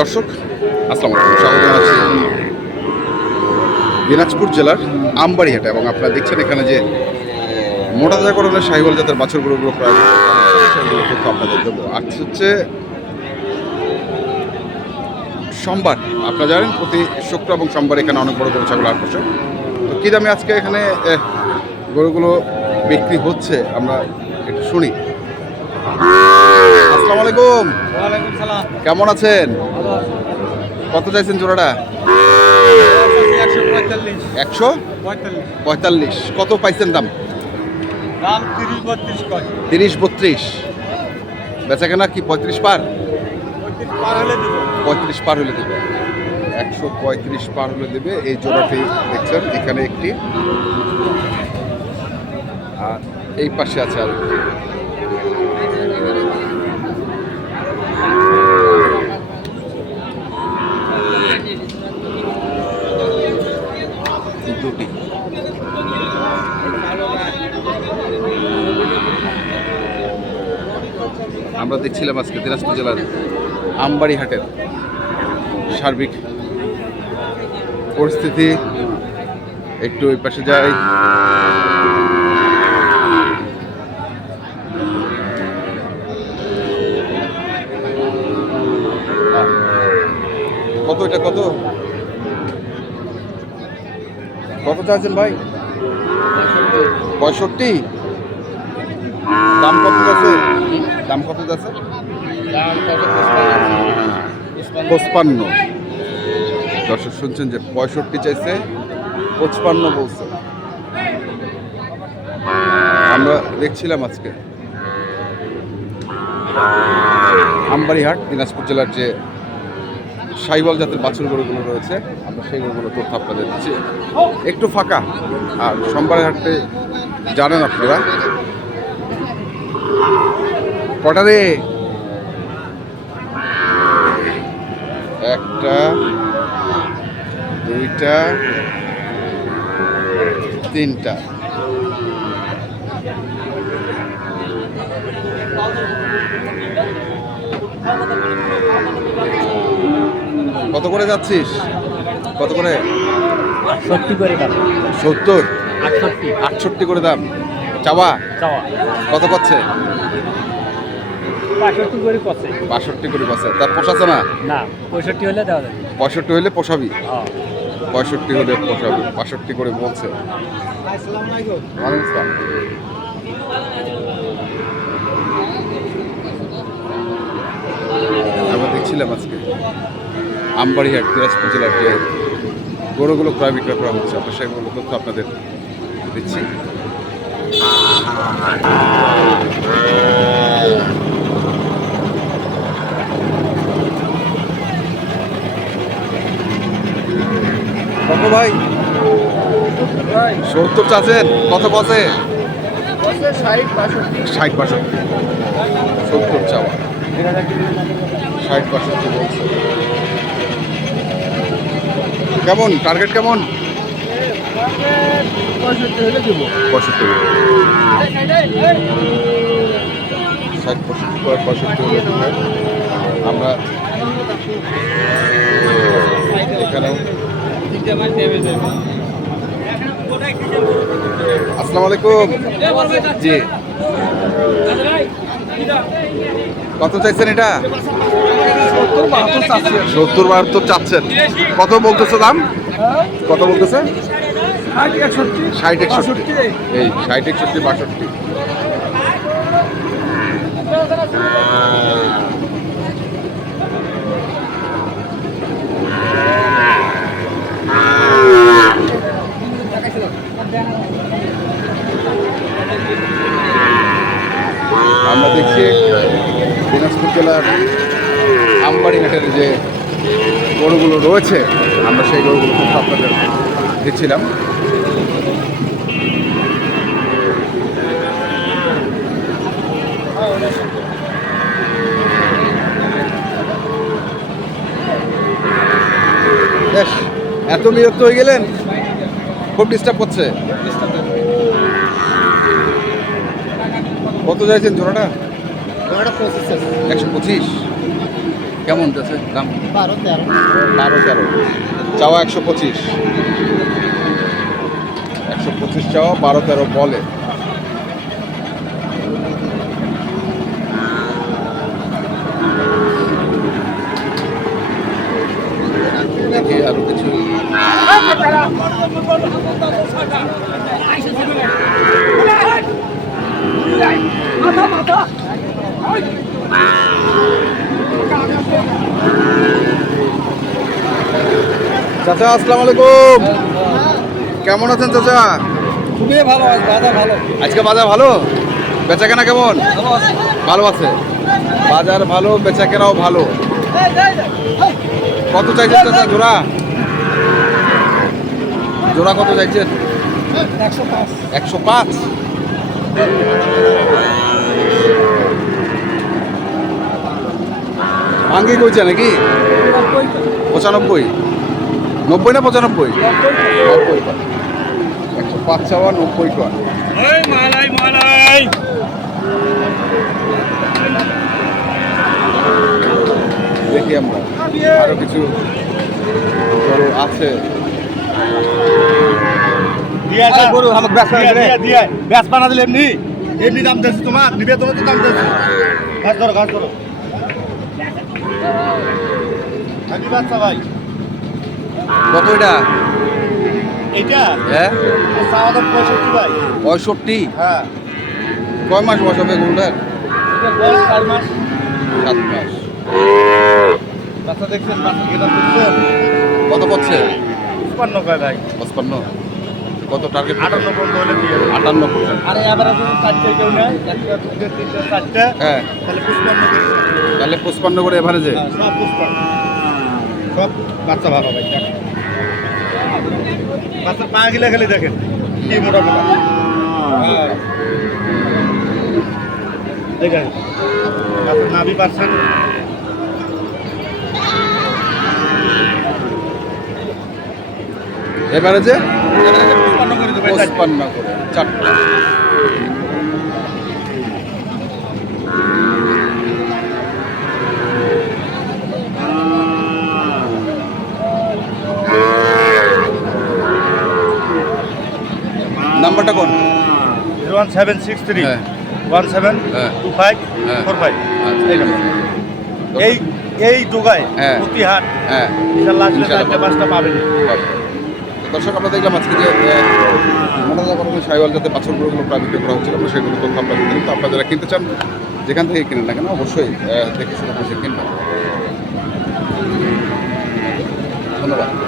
দর্শক দিনাজপুর জেলার আমবাড়িহাটে এবং আপনারা দেখছেন এখানে যে মোটা তাজাকরণের সাহিওয়াল জাতের বাছুর গরুগুলো প্রায় সেগুলো তথ্য আপনাদের দেবো। আজ হচ্ছে সোমবার, আপনারা জানেন প্রতি শুক্র এবং সোমবার এখানে অনেক বড় গরু, ছাগল বসে তো কী দামে আজকে এখানে গরুগুলো বিক্রি হচ্ছে? আমরা একটু শুনি। আসসালামু আলাইকুম। কেমন আছেন? কত চাইছেন জোড়াটা? একশো? পঁয়তাল্লিশ। কত পাইছেন দাম? দাম তিরিশ বত্রিশ। কয় তিরিশ বত্রিশ বেচা কেনা কি পঁয়ত্রিশ পার? পঁয়ত্রিশ পার হলে পঁয়ত্রিশ পার হলে দেবে। একশো পঁয়ত্রিশ পার হলে দেবে। এই জোড়াটি দেখছেন এখানে একটি। আর এই পাশে আছে আর একটি দেখছিলাম আজকে দিনাজপুর জেলার আমবাড়ি হাটের সার্বিক পরিস্থিতি। একটু ওই পাশে যাই। কত এটা কত? কত চাচ্ছেন ভাই? পঁয়ষট্টি। দাম কত আছে দাম কত আছে পঁচপান্ন। দর্শক শুনছেন যে পঁয়ষট্টি চাইছে পঁচপান্ন বলছে। আমরা দেখছিলাম আজকে। আমবাড়িহাট দিনাজপুর জেলার যে সাইবল জাতের বাছুর গরুগুলো রয়েছে আমরা সেই গরুগুলো তথ্য আপনাদের দিচ্ছি। একটু ফাঁকা। আর সোমবারের হাটে জানেন আপনারা কটা রে? একটা দুইটা তিনটা। কত করে যাচ্ছিস? কত করে? সত্যি করে দাম। সত্তর? আটষট্টি। আটষট্টি করে দাম। চাওয়া? চাওয়া। কত করছে? বাষট্টি করে কষে বাষট্টি করে তার পোষাচ্ছে না? না পঁয়ষট্টি হলে দেওয়া যাবে। পঁয়ষট্টি হইলে পোষাবি? হ্যাঁ। পঁয়ষট্টি হলে পোষাবি। বাষট্টি করে বলছে আমরা দেখছিলাম আজকে। আমবাড়িহাট দিনাজপুর জেলার যে গরুগুলো ক্রয় বিক্রয় করা হচ্ছে আমরা সেগুলো তথ্য আপনাদের দিচ্ছি। কত ভাই। সত্তর চাচ্ছেন, কত বসে ষাট বাষট্টি। সত্তর চাওয়া। ষাট বাষট্টি কেমন টার্গেট কেমন? পঁয়ষট্টি ষাট পঁয়ষট্টি আমরা এখানেও আসসালামু আলাইকুম। জি। কত চাইছেন এটা? সত্তর বাহাত্তর চাচ্ছেন। কত বলতেছে দাম? কত বলতেছে? ষাট একষট্টি। এই ষাট একষট্টি বাষট্টি আমরা দেখছি দিনাজপুর জেলার আমবাড়িঘাটের যে গরুগুলো রয়েছে আমরা সেই গরুগুলো খুব আপনাদের দিচ্ছিলাম। এত বিরক্ত হয়ে গেলেন? খুব ডিস্টার্ব করছে। কত চাইছেন জোড়াটা? একশো পঁচিশ। কেমন যাচ্ছে দাম? বারো তেরো। বারো তেরো। চাওয়া একশো পঁচিশ। একশো পঁচিশ চাওয়া বারো তেরো বলে। দেখি আরও কিছু। চাচা আসসালামু আলাইকুম। কেমন আছেন চাচা? খুবই ভালো বাজার ভালো। আজকে বাজার ভালো? বেচা কেনা কেমন? ভালো আছে। বাজার ভালো বেচা কেনাও ভালো। কত চাইছেন চাচা জোড়া? জোড়া কত চাইছেন? একশো পাঁচ। একশো পাঁচ? ভাঙ্গি কইছে নাকি? পঁচানব্বই। নব্বই না পঁচানব্বই? নব্বই একশো পাঁচ চাওয়া নব্বই কর দেখি আমরা। আরও কিছু আছে। ব্যাস বানা দিলে এমনি। এমনি দাম দিয়েছি তোমার নিবে তোমার তো দাম দিয়েছি। ঘাস ধরো ঘাস ধরো। বাচ্চা ভাই কত এটা? এইটা হ্যাঁ? পঁয়ষট্টি ভাই। পঁয়ষট্টি? হ্যাঁ। কয় মাস বয়স হবে গরুটার? এটা চার মাস। সাত মাস। বাচ্চা দেখছেন বাচ্চা কত করছে উৎপন্ন কয় ভাই। পঁচপান্ন। কত টার্গেট আটান্ন পর্যন্ত হলে দিয়ে আটান্ন পার্সেন্ট আরে এবারে যদি চারটে কেউ নেয়। একটা দুটো তিনটে চারটে হ্যাঁ। তাহলে পুষ্পান্ন তাহলে করে এভারেজে হ্যাঁ, সব পুষ্পান্ন। সব বাচ্চা ভালো ভাই দেখেন। বাচ্চা পা গিলা খেলে দেখেন কি মোটা মোটা। হ্যাঁ। দেখেন নাভি দেবো এটা। পঁচপান্ন করে চারটা নাম্বারটা কোন ওয়ান সেভেন সিক্স থ্রি হ্যাঁ ওয়ান সেভেন হ্যাঁ। টু ফাইভ হ্যাঁ। ফোর ফাইভ আচ্ছা এই। এই হ্যাঁ। প্রতি হাট হ্যাঁ ইনশাল্লাহ আসলে চারটে পাঁচটা পাবেন পাবো। দর্শক, আমরা দেখলাম আজকে যে মোটামুটি কোনো সাইওয়াল যাতে বাছরগুলো প্রায় বিক্রি করা হচ্ছিল, আমরা সেগুলো তথ্য আপনারা দিলাম। তো আপনারা যারা কিনতে চান, যেখান থেকে কিনেন না কেন, অবশ্যই দেখে শুনে বসে কিনবেন। ধন্যবাদ।